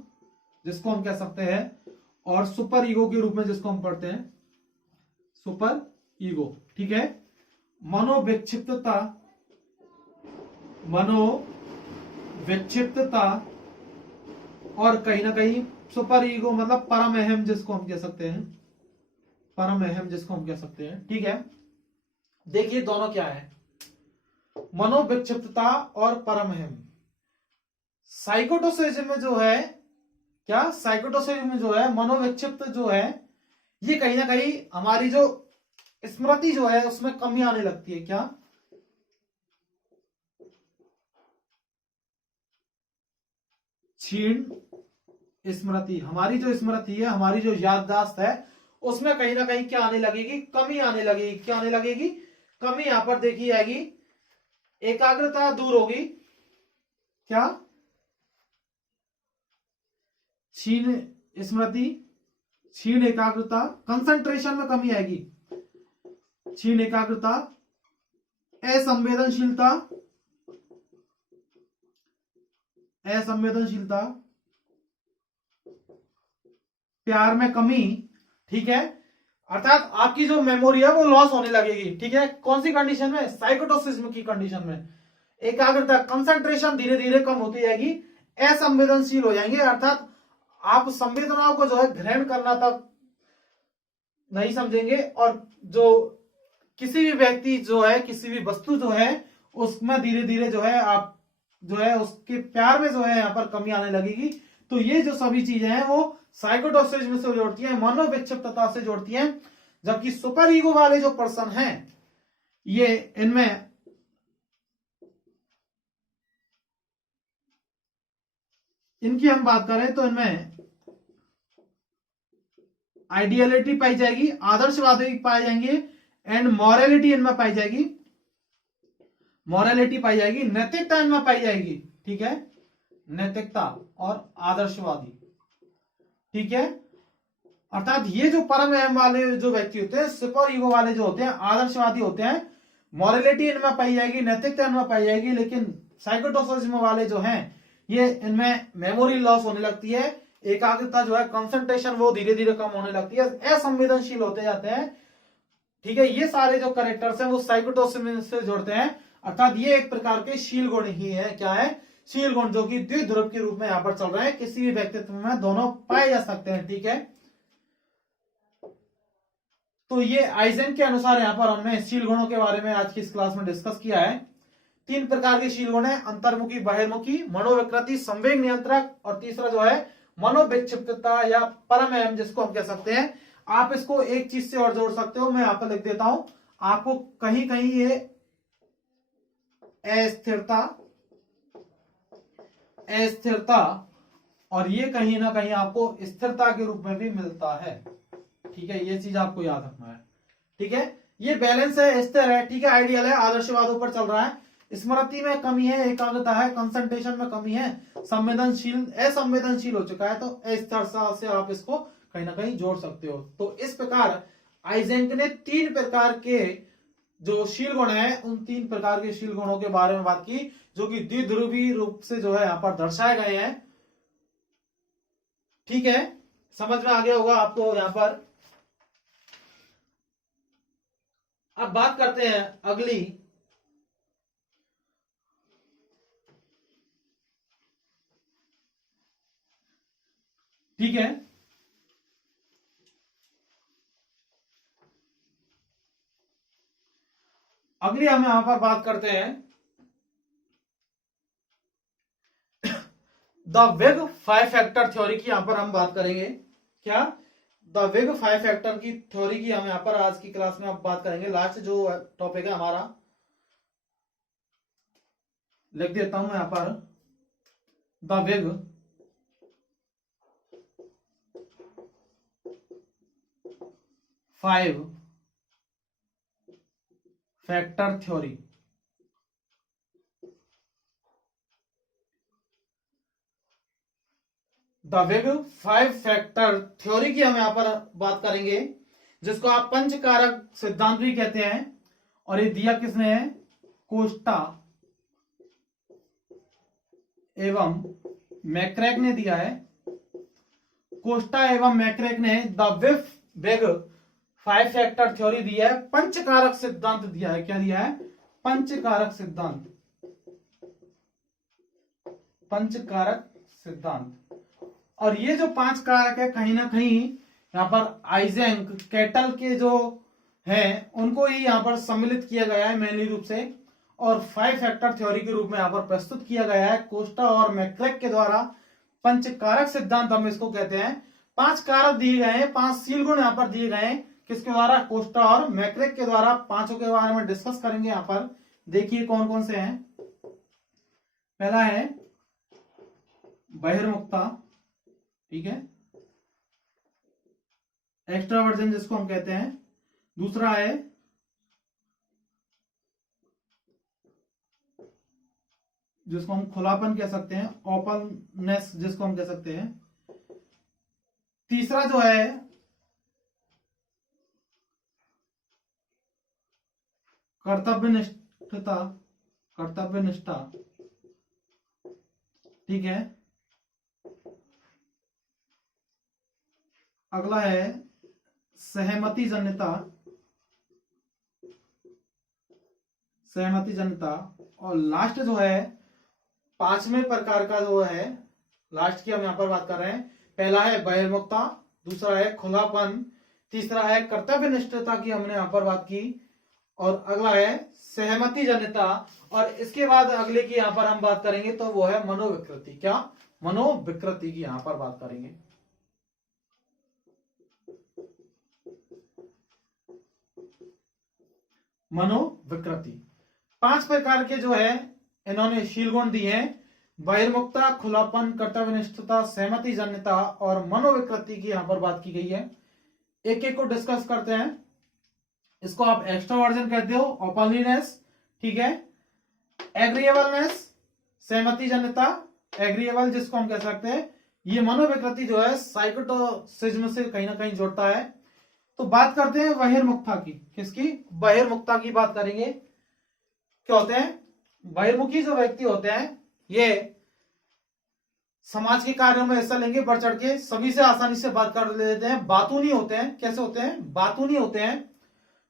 जिसको हम कह सकते हैं, और सुपर ईगो के रूप में जिसको हम पढ़ते हैं सुपर ईगो, ठीक है। मनोविक्षिप्तता, मनोविक्षिप्तता और कहीं ना कहीं सुपर ईगो मतलब परमहम जिसको हम कह सकते हैं, परमहम जिसको हम कह सकते हैं, ठीक है। देखिए दोनों क्या है, मनोविक्षिप्तता और परमहम। साइकोटोसिज्म में जो है क्या, साइकोटोसिज्म में जो है मनोविक्षिप्त जो है, ये कहीं ना कहीं हमारी जो स्मृति जो है उसमें कमी आने लगती है, क्या, क्षीण स्मृति, हमारी जो स्मृति है, हमारी जो याददाश्त है, उसमें कहीं ना कहीं क्या आने लगेगी, कमी आने लगेगी। क्या आने लगेगी, कमी। यहां पर देखी जाएगी, एकाग्रता दूर होगी, क्या, क्षीण स्मृति, क्षीण एकाग्रता, कंसंट्रेशन में कमी आएगी, क्षीण एकाग्रता, असंवेदनशीलता, असंवेदनशीलता, प्यार में कमी, ठीक है। अर्थात आपकी जो मेमोरी है वो लॉस होने लगेगी, ठीक है। कौन सी कंडीशन में, साइकोटोसिज्म की कंडीशन में। एकाग्रता, कंसंट्रेशन धीरे धीरे कम होती जाएगी, असंवेदनशील हो जाएंगे, अर्थात आप संवेदनाओं को जो है ग्रहण करना तक नहीं समझेंगे, और जो किसी भी व्यक्ति जो है, किसी भी वस्तु जो है, उसमें धीरे धीरे जो है आप जो है उसके प्यार में जो है यहाँ पर कमी आने लगेगी। तो ये जो सभी चीजें हैं वो साइकोटोसिज्म से जोड़ती हैं, मनोविक्षिप्तता से जोड़ती हैं। जबकि सुपर ईगो वाले जो पर्सन हैं, ये इनमें इनकी हम बात करें तो इनमें आइडियलिटी पाई जाएगी, आदर्शवादी पाए जाएंगे, एंड मॉरलिटी इनमें पाई जाएगी, मॉरलिटी पाई जाएगी, नैतिकता इनमें पाई जाएगी, ठीक है, नैतिकता और आदर्शवादी, ठीक है। अर्थात ये जो परम अहम वाले जो व्यक्ति होते हैं, सुपर ईगो वाले जो होते हैं, आदर्शवादी होते हैं, मॉरलिटी इनमें पाई जाएगी, नैतिकता इनमें पाई जाएगी, लेकिन साइकोटोसिज्म वाले जो हैं, ये इनमें मेमोरी लॉस होने लगती है, एकाग्रता जो है, कंसंट्रेशन वो धीरे धीरे कम होने लगती है, असंवेदनशील होते जाते हैं, ठीक है। ये सारे जो कैरेक्टर्स हैं वो साइकोटोसिज्म से जुड़ते हैं। अर्थात ये एक प्रकार के शील गुण ही है, क्या है, शील गुण, जो कि द्विध्रुव के रूप में यहां पर चल रहे हैं, किसी भी व्यक्तित्व में दोनों पाए जा सकते हैं, ठीक है। तो ये आइजेन के अनुसार यहां पर हमने शील गुणों के बारे में आज की इस क्लास में डिस्कस किया है। 3 प्रकार के शील गुण है, अंतर्मुखी, बहिर्मुखी, मनोविकृति, संवेग नियंत्रक, और तीसरा जो है मनोविक्षिप्तता या परम जिसको हम कह सकते हैं। आप इसको एक चीज से और जोड़ सकते हो, मैं यहां पर लिख देता हूं आपको, कहीं कहीं ये अस्थिरता, अस्थिरता, और ये कहीं ना कहीं आपको स्थिरता के रूप में भी मिलता है, ठीक है। ये चीज आपको याद रखना है, ठीक है। ये बैलेंस है, स्थिर है, ठीक है, आइडियल है, आदर्शवादों पर चल रहा है, स्मृति में कमी है, एकाग्रता है, कंसंट्रेशन में कमी है, संवेदनशील असंवेदनशील हो चुका है, तो अस्थिरता से आप इसको कहीं ना कहीं जोड़ सकते हो। तो इस प्रकार आइजेंक ने 3 प्रकार के जो शील गुण है, उन 3 प्रकार के शील गुणों के बारे में बात की, जो कि द्विध्रुवी रूप से जो है यहां पर दर्शाए गए हैं, ठीक है। समझ में आ गया होगा आपको यहां पर। अब बात करते हैं अगली, ठीक है। अगली हम यहां पर बात करते हैं the big five factor theory की। यहां पर हम बात करेंगे क्या, द बिग फाइव फैक्टर की थ्योरी की हम यहां पर आज की क्लास में अब बात करेंगे। लास्ट जो टॉपिक है हमारा, लिख देता हूं यहां पर, the big five factor theory. The big five factor theory की हम यहां पर बात करेंगे, जिसको आप पंचकारक सिद्धांत भी कहते हैं। और ये दिया किसने है, कोस्टा एवं मैक्रैक ने दिया है। कोस्टा एवं मैक्रैक ने the big five factor theory दी है, पंचकारक सिद्धांत दिया है। क्या दिया है, पंचकारक सिद्धांत, पंचकारक सिद्धांत। और ये जो पांच कारक है कहीं ना कहीं यहां पर आइजेंक कैटल के जो हैं उनको ही यहां पर सम्मिलित किया गया है मेनली रूप से, और फाइव फैक्टर थ्योरी के रूप में यहां पर प्रस्तुत किया गया है कोस्टा और मैक्रैक के द्वारा। पंचकारक सिद्धांत हम इसको कहते हैं। पांच कारक दिए गए हैं, पांच सील गुण यहां पर दिए गए हैं, किसके द्वारा, कोस्टा और मैक्रैक के द्वारा। पांचों के बारे में डिस्कस करेंगे यहां पर। देखिए कौन कौन से हैं। पहला है बहिर्मुखता, ठीक है, एक्स्ट्रावर्जन जिसको हम कहते हैं। दूसरा है जिसको हम खुलापन कह सकते हैं, ओपननेस जिसको हम कह सकते हैं। तीसरा जो है कर्तव्यनिष्ठता, कर्तव्यनिष्ठा, ठीक है। अगला है सहमति जन्यता, सहमति जन्यता। और लास्ट जो है पांचवें प्रकार का जो है, लास्ट की हम यहां पर बात कर रहे हैं। पहला है बहिर्मुखता, दूसरा है खुलापन, तीसरा है कर्तव्यनिष्ठता की हमने यहां पर बात की, और अगला है सहमति जन्यता। और इसके बाद अगले की यहां पर हम बात करेंगे तो वो है मनोविकृति। क्या, मनोविकृति की यहां पर बात करेंगे। मनोविकृति पांच प्रकार के जो है इन्होंने शील गुण दिए हैं, बहिर्मुखता, खुलापन, कर्तव्यनिष्ठता, सहमति जन्यता और मनोविकृति की यहां पर बात की गई है। एक एक को डिस्कस करते हैं। इसको आप एक्स्ट्रावर्जन कहते हो, ओपनलीनेस, ठीक है, एग्रीएबलनेस, सहमति जन्यता, एग्रीएबल जिसको हम कह सकते हैं। ये मनोविकृति जो है साइकोटिज्म से कहीं ना कहीं जोड़ता है। तो बात करते हैं बहिर्मुखता की। किसकी, बहिर्मुखता की बात करेंगे। क्या होते हैं बहिर्मुखी जो व्यक्ति होते हैं, ये समाज के कार्यों में हिस्सा लेंगे, बढ़ चढ़ के सभी से आसानी से बात कर लेते हैं, बातूनी होते हैं। कैसे होते हैं, बातूनी होते हैं,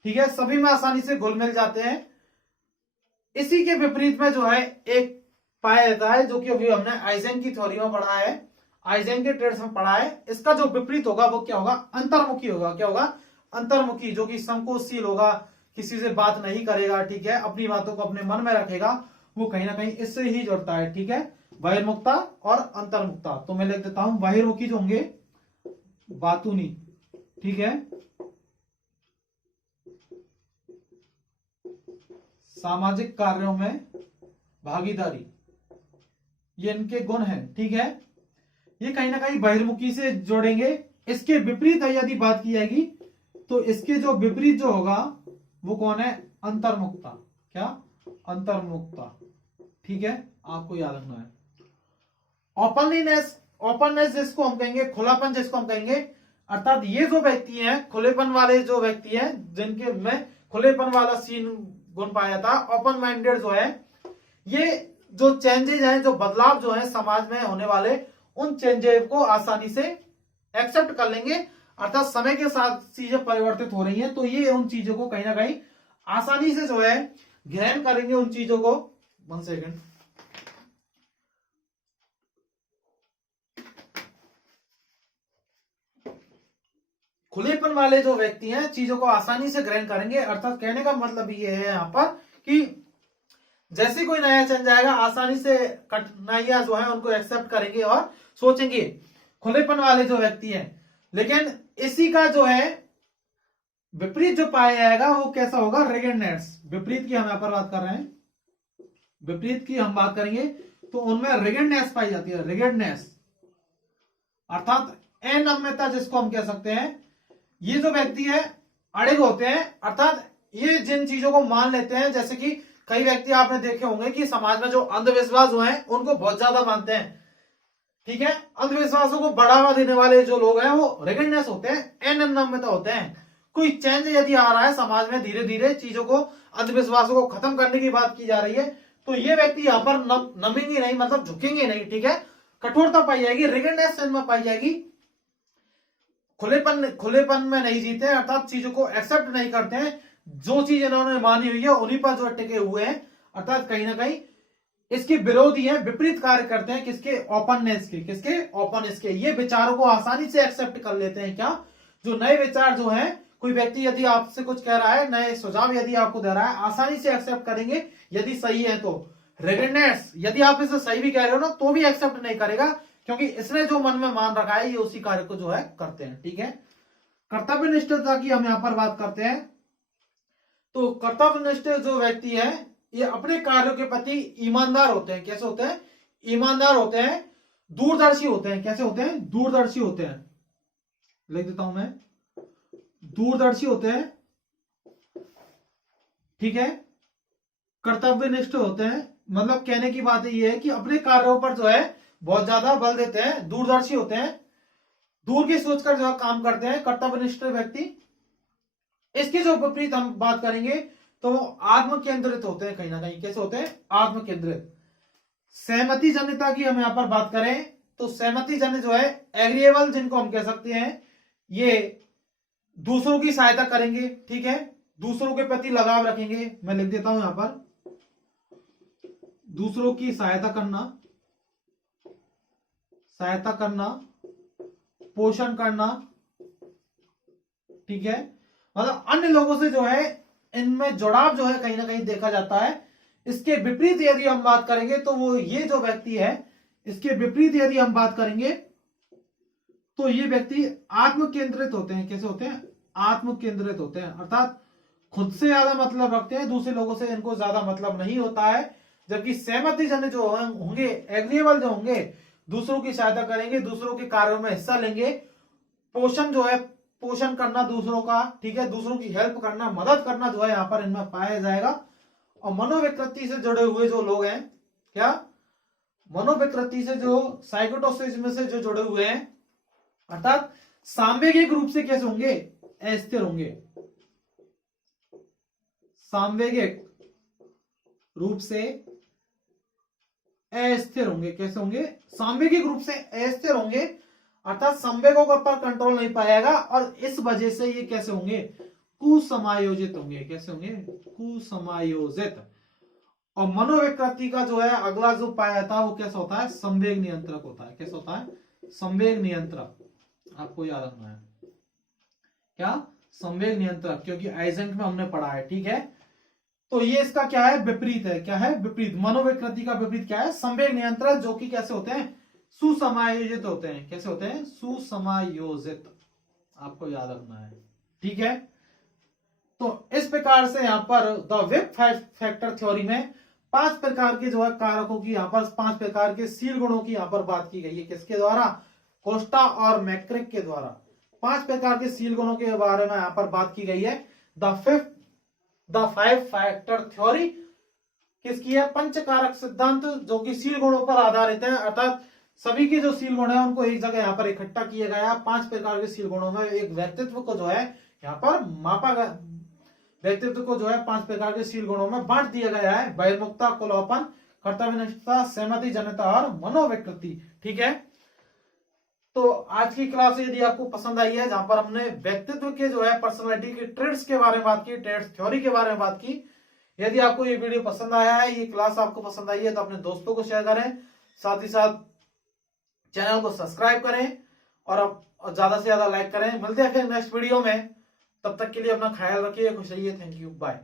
ठीक है, सभी में आसानी से घुल मिल जाते हैं। इसी के विपरीत में जो है एक पाया जाता है, जो कि अभी हमने आइजेंक की थ्योरी में पढ़ा है, आइजेंक के ट्रेड्स में पढ़ा है। इसका जो विपरीत होगा वो क्या होगा, अंतर्मुखी होगा। क्या होगा, अंतर्मुखी, जो कि संकोचशील होगा, किसी से बात नहीं करेगा, ठीक है, अपनी बातों को अपने मन में रखेगा। वो कहीं ना कहीं इससे ही जुड़ता है, ठीक है, बहिर्मुखता और अंतर्मुखता। तो मैं लिख देता हूं, बहिर्मुखी जो होंगे बातूनी, ठीक है, सामाजिक कार्यों में भागीदारी, ये इनके गुण हैं, ठीक है, ये कहीं ना कहीं बहिर्मुखी से जोड़ेंगे। इसके विपरीत है यदि बात की जाएगी तो इसके जो विपरीत जो होगा वो कौन है, अंतर्मुखता। क्या, अंतर्मुखता, ठीक है, आपको याद रखना है। ओपनलीनेस, ओपननेस जिसको हम कहेंगे, खुलापन जिसको हम कहेंगे, अर्थात ये जो व्यक्ति हैं, खुलेपन वाले जो व्यक्ति हैं, जिनके में खुलेपन वाला सीन गुण पाया जाता है, ओपन माइंडेड जो है, ये जो चेंजेज हैं, जो बदलाव जो है समाज में होने वाले, उन चेंजेस को आसानी से एक्सेप्ट कर लेंगे। अर्थात समय के साथ चीजें परिवर्तित हो रही हैं तो ये उन चीजों को कहीं ना कहीं आसानी से जो है ग्रहण करेंगे उन चीजों को। 1 सेकेंड, खुलेपन वाले जो व्यक्ति हैं चीजों को आसानी से ग्रहण करेंगे। अर्थात कहने का मतलब ये है यहाँ पर कि जैसे कोई नया चेंज आएगा आसानी से कठिनाइयां जो है उनको एक्सेप्ट करेंगे और सोचेंगे, खुलेपन वाले जो व्यक्ति हैं। लेकिन इसी का जो है विपरीत जो पाया जाएगा वो कैसा होगा, रिगिडनेस। विपरीत की हम यहां पर बात कर रहे हैं, विपरीत की हम बात करेंगे तो उनमें रिगिडनेस पाई जाती है, रिगिडनेस अर्थात अनम्यता जिसको हम कह सकते हैं। ये जो व्यक्ति है अड़िग होते हैं, अर्थात ये जिन चीजों को मान लेते हैं, जैसे कि कई व्यक्ति आपने देखे होंगे कि समाज में जो अंधविश्वास जो है उनको बहुत ज्यादा मानते हैं, ठीक है। अंधविश्वासों को बढ़ावा देने वाले जो लोग हैं वो रिगिडनेस होते हैं, अनम्यता होते हैं। कोई चेंज यदि आ रहा है समाज में, धीरे धीरे चीजों को, अंधविश्वासों को खत्म करने की बात की जा रही है, तो ये व्यक्ति यहाँ पर नमेंगे नहीं, मतलब झुकेंगे नहीं, ठीक है। कठोरता पाई जाएगी, रिगिडनेस में पाई जाएगी, खुलेपन में नहीं जीते, अर्थात चीजों को एक्सेप्ट नहीं करते हैं। जो चीज इन्होंने मानी हुई है उन्हीं पर जो टिके हुए हैं, अर्थात कहीं ना कहीं इसके विरोधी है, विपरीत कार्य करते हैं। किसके, ओपननेस के, किसके, ओपननेस के। ये विचारों को आसानी से एक्सेप्ट कर लेते हैं। क्या, जो नए विचार जो है, कोई व्यक्ति यदि आपसे कुछ कह रहा है, नए सुझाव यदि आपको दे रहा है, आसानी से एक्सेप्ट करेंगे यदि सही है तो। रिगिडनेस, यदि आप इसे सही भी कह रहे हो ना तो भी एक्सेप्ट नहीं करेगा, क्योंकि इसने जो मन में मान रखा है ये उसी कार्य को जो है करते हैं, ठीक है। कर्तव्यनिष्ठता की हम यहां पर बात करते हैं, तो कर्तव्यनिष्ठ जो व्यक्ति है ये अपने कार्यों के प्रति ईमानदार होते हैं। कैसे होते हैं, ईमानदार होते हैं, दूरदर्शी होते हैं। कैसे होते हैं, दूरदर्शी होते हैं, लिख देता हूं मैं, दूरदर्शी होते हैं, ठीक है। कर्तव्यनिष्ठ होते हैं, मतलब कहने की बात ये है कि अपने कार्यों पर जो है बहुत ज्यादा बल देते हैं, दूरदर्शी होते हैं, दूर की सोचकर जो काम करते हैं कर्तव्यनिष्ठ व्यक्ति। इसकी जो विपरीत हम बात करेंगे तो वो आत्म केंद्रित होते हैं, कहीं ना कहीं कैसे होते हैं, आत्म केंद्रित। सहमति जन्यता की हम यहां पर बात करें तो सहमति जन्य जो है, एग्रीएबल जिनको हम कह सकते हैं, ये दूसरों की सहायता करेंगे, ठीक है, दूसरों के प्रति लगाव रखेंगे। मैं लिख देता हूं यहां पर, दूसरों की सहायता करना, सहायता करना, पोषण करना, ठीक है। मतलब अन्य लोगों से जो है इनमें जुड़ाव जो है कहीं ना कहीं देखा जाता है। इसके विपरीत यदि हम बात करेंगे तो वो ये जो व्यक्ति है, इसके विपरीत यदि हम बात करेंगे तो ये व्यक्ति आत्म केंद्रित होते हैं। कैसे होते हैं, आत्म केंद्रित होते हैं, अर्थात खुद से ज्यादा मतलब रखते हैं, दूसरे लोगों से इनको ज्यादा मतलब नहीं होता है। जबकि सहमति जन जो होंगे, एग्रीएबल जो होंगे, दूसरों की सहायता करेंगे, दूसरों के कार्यों में हिस्सा लेंगे, पोषण जो है, पोषण करना दूसरों का, ठीक है, दूसरों की हेल्प करना, मदद करना जो है यहाँ पर इनमें पाया जाएगा। और मनोविकृति से जुड़े हुए जो लोग हैं, क्या, मनोविकृति से जो साइकोटोसिस से जो जुड़े हुए हैं, अर्थात सांवेगिक रूप से कैसे होंगे, अस्थिर होंगे, सांवेगिक रूप से अस्थिर होंगे। कैसे होंगे, सांवेगिक रूप से अस्थिर होंगे, अर्थात संवेगों पर कंट्रोल नहीं पाएगा, और इस वजह से ये कैसे होंगे, कुसमायोजित होंगे। कैसे होंगे, कुसमायोजित। और मनोविकृति का जो है अगला जो पाया था वो कैसा होता है, संवेग नियंत्रक होता है। कैसा होता है, संवेग नियंत्रक, आपको याद रखना है क्या, संवेग नियंत्रक, क्योंकि आइजेंक में हमने पढ़ा है, ठीक है। तो ये इसका क्या है, विपरीत है। क्या है, विपरीत। मनोविकृति का विपरीत क्या है, संवेग नियंत्रक, जो कि कैसे होते हैं, सुसमायोजित होते हैं। कैसे होते हैं, सुसमायोजित, आपको याद रखना है, ठीक है। तो इस प्रकार से यहां पर द वेब फैक्टर थ्योरी में 5 प्रकार के जो है कारकों की, यहां पर 5 प्रकार के सील गुणों की यहां पर बात की गई है। किसके द्वारा, कोस्टा और मैक्रिक के द्वारा 5 प्रकार के सील गुणों के बारे में यहां पर बात की गई है। द 5 फैक्टर थ्योरी किसकी है, पंचकारक सिद्धांत, जो कि सील गुणों पर आधारित है। अर्थात सभी के जो सील गुण है उनको एक जगह यहाँ पर इकट्ठा किया गया है। 5 प्रकार के सील गुणों में एक व्यक्तित्व को जो है यहाँ पर मापा गया, व्यक्तित्व को जो है 5 प्रकार के सील गुणों में बांट दिया गया है। बहिर्मुखता, खुलापन, कर्तव्यनिष्ठता, सहमति जनता और मनोविकृति, ठीक है। तो आज की क्लास यदि आपको पसंद आई है, जहां पर हमने व्यक्तित्व के जो है पर्सनालिटी के ट्रेड्स के बारे में बात की, ट्रेड्स थ्योरी के बारे में बात की। यदि आपको ये वीडियो पसंद आया है, ये क्लास आपको पसंद आई है, तो अपने दोस्तों को शेयर करें, साथ ही साथ चैनल को सब्सक्राइब करें और अब ज्यादा से ज्यादा लाइक करें। मिलते हैं फिर नेक्स्ट वीडियो में, तब तक के लिए अपना ख्याल रखिए, खुश रहिए। Thank you, bye.